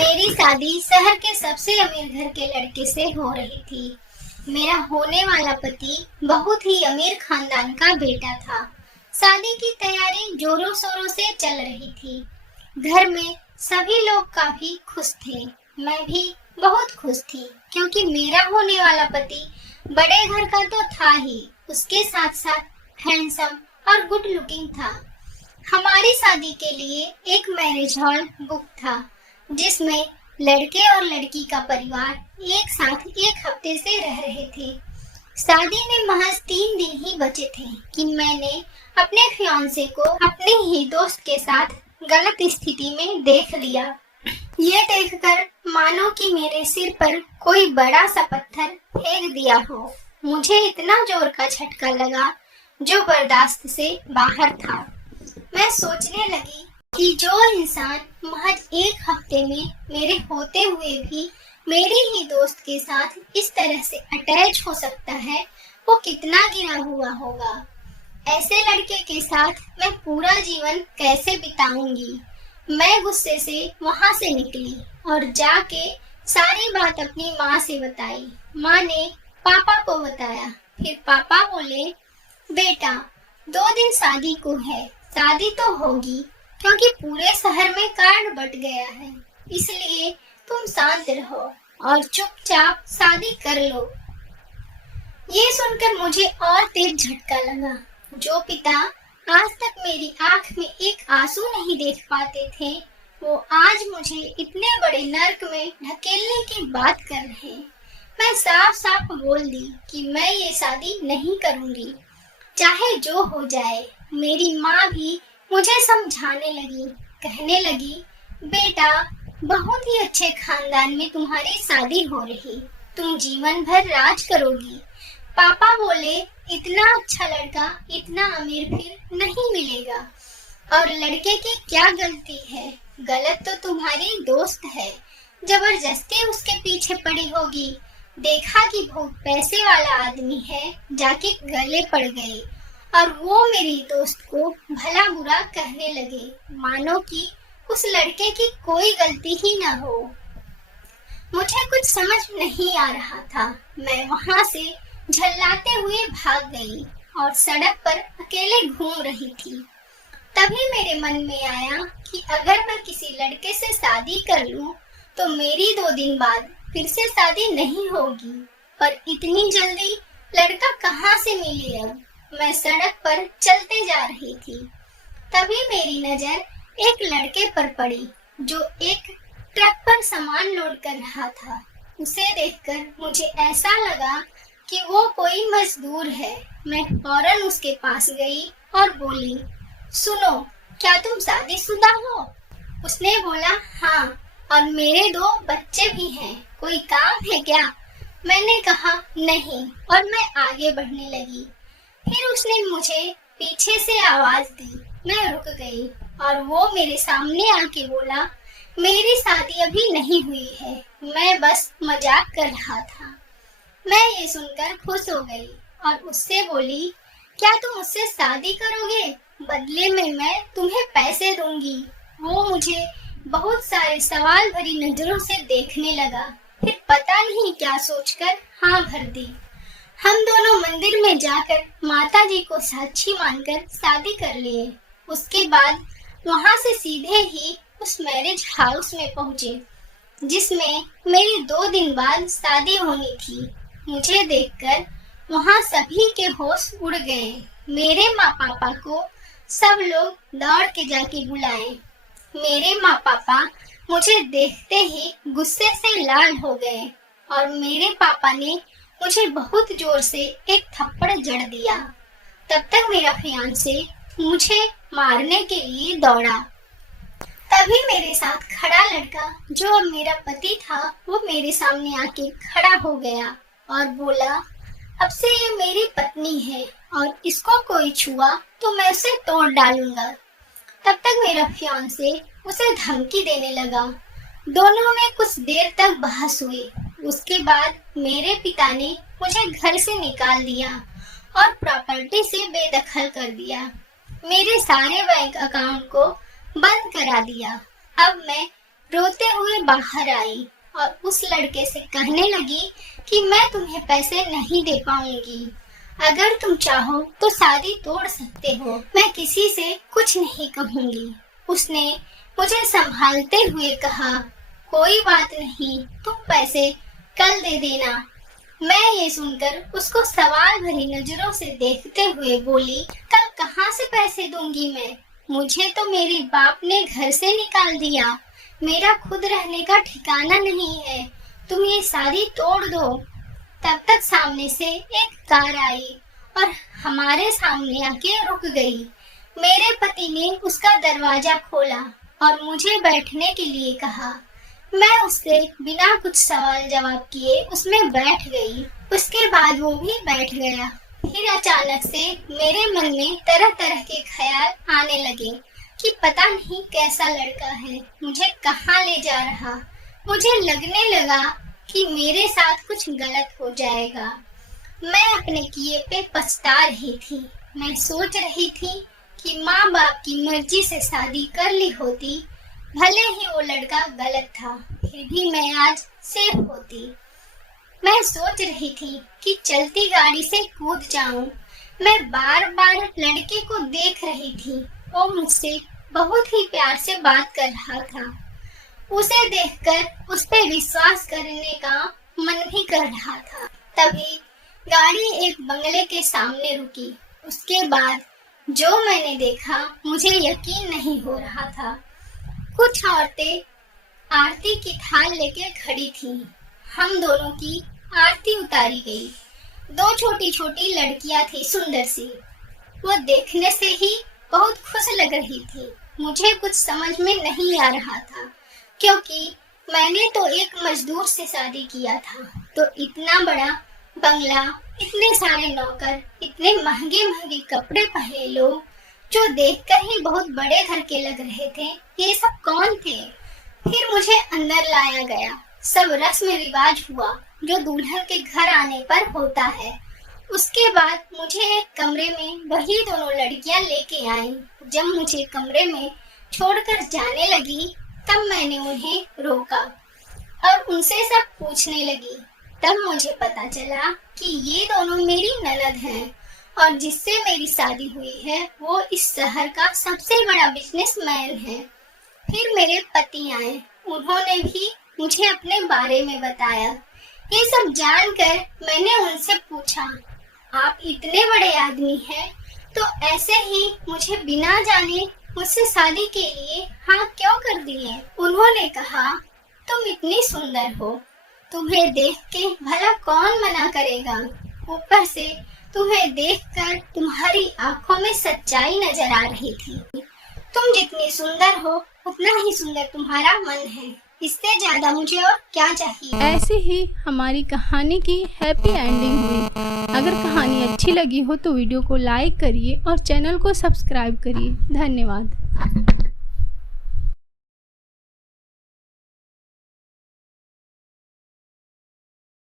मेरी शादी शहर के सबसे अमीर घर के लड़के से हो रही थी। मेरा होने वाला पति बहुत ही अमीर खानदान का बेटा था। शादी की तैयारी जोरों शोरों से चल रही थी। घर में सभी लोग काफी खुश थे। मैं भी बहुत खुश थी क्योंकि मेरा होने वाला पति बड़े घर का तो था ही, उसके साथ साथ हैंडसम और गुड लुकिंग था। हमारी शादी के लिए एक मैरिज हॉल बुक था जिसमें लड़के और लड़की का परिवार एक साथ एक हफ्ते से रह रहे थे। शादी में महज 3 दिन ही बचे थे कि मैंने अपने फियांसे को अपने ही दोस्त के साथ गलत स्थिति में देख लिया। ये देखकर मानो कि मेरे सिर पर कोई बड़ा सा पत्थर फेंक दिया हो। मुझे इतना जोर का झटका लगा जो बर्दाश्त से बाहर था। मैं सोचने लगी कि जो इंसान महज एक हफ्ते में मेरे होते हुए भी मेरी ही दोस्त के साथ इस तरह से अटैच हो सकता है, वो कितना गिरा हुआ होगा। ऐसे लड़के के साथ मैं पूरा जीवन कैसे बिताऊंगी। मैं गुस्से से वहां से निकली और जाके सारी बात अपनी माँ से बताई। माँ ने पापा को बताया। फिर पापा बोले, बेटा 2 दिन शादी को है, शादी तो होगी क्योंकि पूरे शहर में कार्ड बट गया है, इसलिए तुम शांत रहो और चुपचाप शादी कर लो। ये सुनकर मुझे और तेज झटका लगा। जो पिता आज तक मेरी आंख में एक आंसू नहीं देख पाते थे, वो आज मुझे इतने बड़े नर्क में ढकेलने की बात कर रहे। मैं साफ साफ बोल दी कि मैं ये शादी नहीं करूंगी, चाहे जो हो जाए। मेरी माँ भी मुझे समझाने लगी, कहने लगी, बेटा बहुत ही अच्छे खानदान में तुम्हारी शादी हो रही, तुम जीवन भर राज करोगी। पापा बोले, इतना अच्छा लड़का इतना अमीर फिर नहीं मिलेगा। और लड़के की क्या गलती है? गलत तो तुम्हारी दोस्त है, जबरदस्ती उसके पीछे पड़ी होगी। देखा कि बहुत पैसे वाला आदमी है, जाके गले पड़ गई और वो मेरी दोस्त को भला बुरा कहने लगे, मानो कि उस लड़के की कोई गलती ही ना हो। मुझे कुछ समझ नहीं आ रहा था। मैं वहां से झल्लाते हुए भाग गई और सड़क पर अकेले घूम रही थी। तभी मेरे मन में आया कि अगर मैं किसी लड़के से शादी कर लूं, तो मेरी 2 दिन बाद फिर से शादी नहीं होगी। पर इतनी जल्दी लड़का कहाँ से मिले अब? मैं सड़क पर चलते जा रही थी। तभी मेरी नजर एक लड़के पर पड़ी जो एक ट्रक पर सामान लोड कर रहा था। उसे देखकर मुझे ऐसा लगा कि वो कोई मजदूर है। मैं फौरन उसके पास गई और बोली, सुनो, क्या तुम शादीशुदा हो? उसने बोला, हाँ, और मेरे 2 बच्चे भी हैं, कोई काम है क्या? मैंने कहा नहीं और मैं आगे बढ़ने लगी। फिर उसने मुझे पीछे से आवाज दी। मैं रुक गई और वो मेरे सामने आके बोला, मेरी शादी अभी नहीं हुई है, मैं बस मजाक कर रहा था। मैं ये सुनकर खुश हो गई और उससे बोली, क्या तुम मुझसे शादी करोगे? बदले में मैं तुम्हें पैसे दूंगी। वो मुझे बहुत सारे सवाल भरी नजरों से देखने लगा। फिर पता नहीं क्या सोचकर हाँ भर दी। हम दोनों मंदिर में जाकर माता जी को साक्षी मानकर शादी कर लिए। उसके बाद वहां से सीधे ही उस मैरिज हाउस में पहुंचे जिसमें मेरी 2 दिन बाद शादी होनी थी। मुझे देखकर वहां सभी के होश उड़ गए। मेरे माँ पापा को सब लोग दौड़ के जाके बुलाए। मेरे माँ पापा मुझे देखते ही गुस्से से लाल हो गए और मेरे पापा ने मुझे बहुत जोर से एक थप्पड़ जड़ दिया। तब तक मेरा फियांसे मुझे मारने के लिए दौड़ा। तभी मेरे साथ खड़ा लड़का जो अब मेरा पति था, वो मेरे सामने आके खड़ा हो गया और बोला, अब से ये मेरी पत्नी है और इसको कोई छुआ तो मैं उसे तोड़ डालूंगा। तब तक मेरा फियांसे उसे धमकी देने लगा। दोनों में कुछ देर तक बहस हुई। उसके बाद मेरे पिता ने मुझे घर से निकाल दिया और प्रॉपर्टी से बेदखल कर दिया। मेरे सारे बैंक अकाउंट को बंद करा दिया। अब मैं रोते हुए बाहर आई और उस लड़के से कहने लगी कि मैं तुम्हें पैसे नहीं दे पाऊंगी। अगर तुम चाहो तो शादी तोड़ सकते हो, मैं किसी से कुछ नहीं कहूंगी। उसने मुझे संभालते हुए कहा, कोई बात नहीं, तुम पैसे कल दे देना। मैं ये सुनकर उसको सवाल भरी नजरों से देखते हुए बोली, कल कहाँ से पैसे दूंगी मैं? मुझे तो मेरे बाप ने घर से निकाल दिया, मेरा खुद रहने का ठिकाना नहीं है, तुम ये शादी तोड़ दो। तब तक सामने से एक कार आई और हमारे सामने आके रुक गई। मेरे पति ने उसका दरवाजा खोला और मुझे बैठने के लिए कहा। मैं उससे बिना कुछ सवाल जवाब किए उसमें बैठ गई। उसके बाद वो भी बैठ गया। फिर अचानक से मेरे मन में तरह तरह के ख्याल आने लगे कि पता नहीं कैसा लड़का है, मुझे कहाँ ले जा रहा। मुझे लगने लगा कि मेरे साथ कुछ गलत हो जाएगा। मैं अपने किए पे पछता रही थी। मैं सोच रही थी कि माँ बाप की मर्जी से शादी कर ली होती, भले ही वो लड़का गलत था, फिर भी मैं आज सेफ होती। मैं सोच रही थी कि चलती गाड़ी से कूद जाऊं। मैं बार बार लड़के को देख रही थी। वो मुझसे बहुत ही प्यार से बात कर रहा था। उसे देखकर उस पे विश्वास करने का मन भी कर रहा था। तभी गाड़ी एक बंगले के सामने रुकी। उसके बाद जो मैंने देखा मुझे यकीन नहीं हो रहा था। कुछ औरतें आरती की थाल लेकर खड़ी थीं। हम दोनों की आरती उतारी गई। दो छोटी छोटी लड़कियां थी, सुंदर सी। वो देखने से ही बहुत खुश लग रही थी। मुझे कुछ समझ में नहीं आ रहा था, क्योंकि मैंने तो एक मजदूर से शादी किया था, तो इतना बड़ा बंगला, इतने सारे नौकर, इतने महंगे महंगे कपड़े पहने लोग जो देखकर ही बहुत बड़े घर के लग रहे थे, ये सब कौन थे? फिर मुझे अंदर लाया गया। सब रस्म रिवाज हुआ जो दुल्हन के घर आने पर होता है। उसके बाद मुझे एक कमरे में वही दोनों लड़कियां लेके आईं। जब मुझे कमरे में छोड़कर जाने लगी, तब मैंने उन्हें रोका और उनसे सब पूछने लगी। तब मुझे पता चला कि ये दोनों मेरी ननद हैं और जिससे मेरी शादी हुई है वो इस शहर का सबसे बड़ा बिजनेसमैन है। फिर मेरे पति आए, उन्होंने भी मुझे अपने बारे में बताया। ये सब जानकर मैंने उनसे पूछा, आप इतने बड़े आदमी हैं, तो ऐसे ही मुझे बिना जाने मुझसे शादी के लिए हाँ क्यों कर दिए? उन्होंने कहा, तुम इतनी सुंदर हो, तुम्हें देख के भला कौन मना करेगा। ऊपर से तुम्हें देखकर तुम्हारी आंखों में सच्चाई नजर आ रही थी। तुम जितनी सुंदर हो उतना ही सुंदर तुम्हारा मन है। इससे ज्यादा मुझे और क्या चाहिए। ऐसे ही हमारी कहानी की हैप्पी एंडिंग हुई। अगर कहानी अच्छी लगी हो तो वीडियो को लाइक करिए और चैनल को सब्सक्राइब करिए। धन्यवाद।